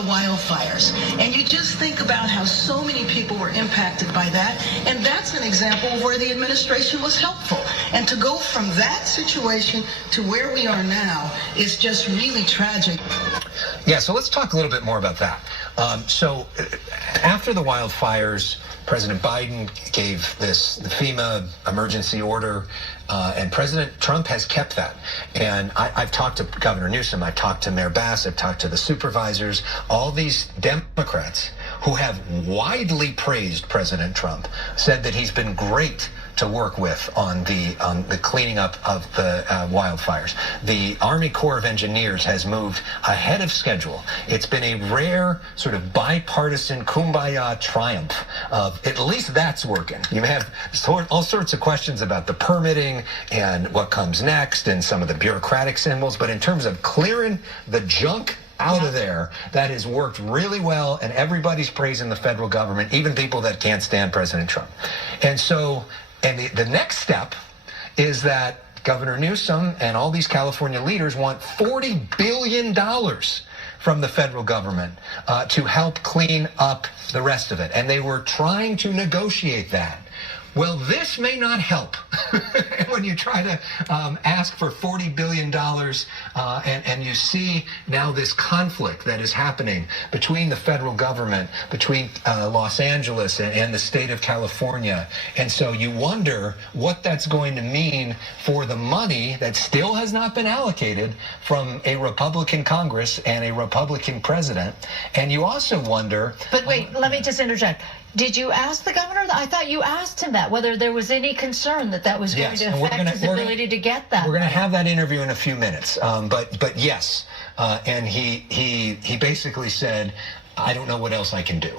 the wildfires. And you just think about how so many people were impacted by that. And that's an example of where the administration was helpful. And to go from that situation to where we are now is just really tragic. Yeah, so let's talk a little bit more about that. So after the wildfires, President Biden gave the FEMA emergency order, and President Trump has kept that. And I've talked to Governor Newsom, I've talked to Mayor Bass, I've talked to the supervisors, all these Democrats who have widely praised President Trump, said that he's been great to work with on the cleaning up of the wildfires. The Army Corps of Engineers has moved ahead of schedule. It's been a rare sort of bipartisan kumbaya triumph of at least that's working. You have all sorts of questions about the permitting and what comes next and some of the bureaucratic symbols, but in terms of clearing the junk out of there, that has worked really well, and everybody's praising the federal government, even people that can't stand President Trump. And so, the next step is that Governor Newsom and all these California leaders want $40 billion from the federal government to help clean up the rest of it. And they were trying to negotiate that. Well, this may not help when you try to ask for $40 billion and you see now this conflict that is happening between the federal government, between Los Angeles and the state of California. And so you wonder what that's going to mean for the money that still has not been allocated from a Republican Congress and a Republican president. And you also wonder... But wait, let me just interject. Did you ask the governor? I thought you asked him that, whether there was any concern that was going to affect his ability to get that. We're going to have that interview in a few minutes. But yes, and he basically said, I don't know what else I can do.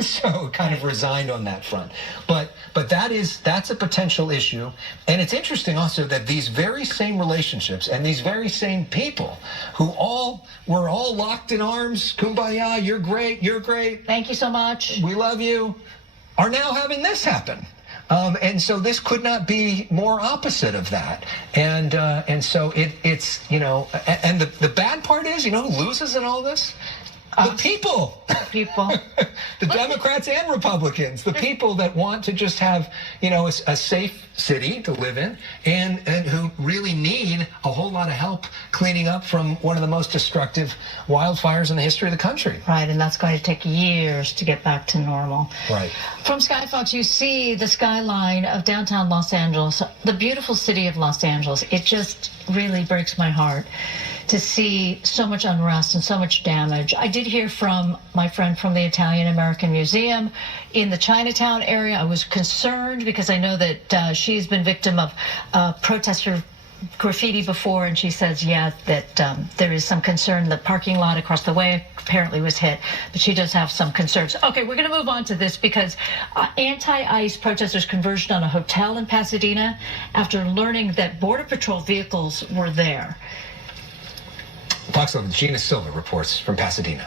So kind of resigned on that front. But that's a potential issue. And it's interesting also that these very same relationships and these very same people who were all locked in arms, kumbaya, you're great. Thank you so much. We love you, are now having this happen. And so this could not be more opposite of that. And so it's, you know, and the bad part is, you know who loses in all this? The people. The Democrats and Republicans, the people that want to just have, you know, a safe city to live in and who really need a whole lot of help cleaning up from one of the most destructive wildfires in the history of the country. Right, and that's going to take years to get back to normal. Right. From Skyfox, you see the skyline of downtown Los Angeles, the beautiful city of Los Angeles. It just really breaks my heart to see so much unrest and so much damage. I did hear from my friend from the Italian American Museum in the Chinatown area. I was concerned because I know that she's been victim of protester graffiti before, and she says, yeah, that there is some concern. The parking lot across the way apparently was hit, but she does have some concerns. Okay, we're going to move on to this because anti-ICE protesters converged on a hotel in Pasadena after learning that Border Patrol vehicles were there. Fox 11's Gina Silva reports from Pasadena.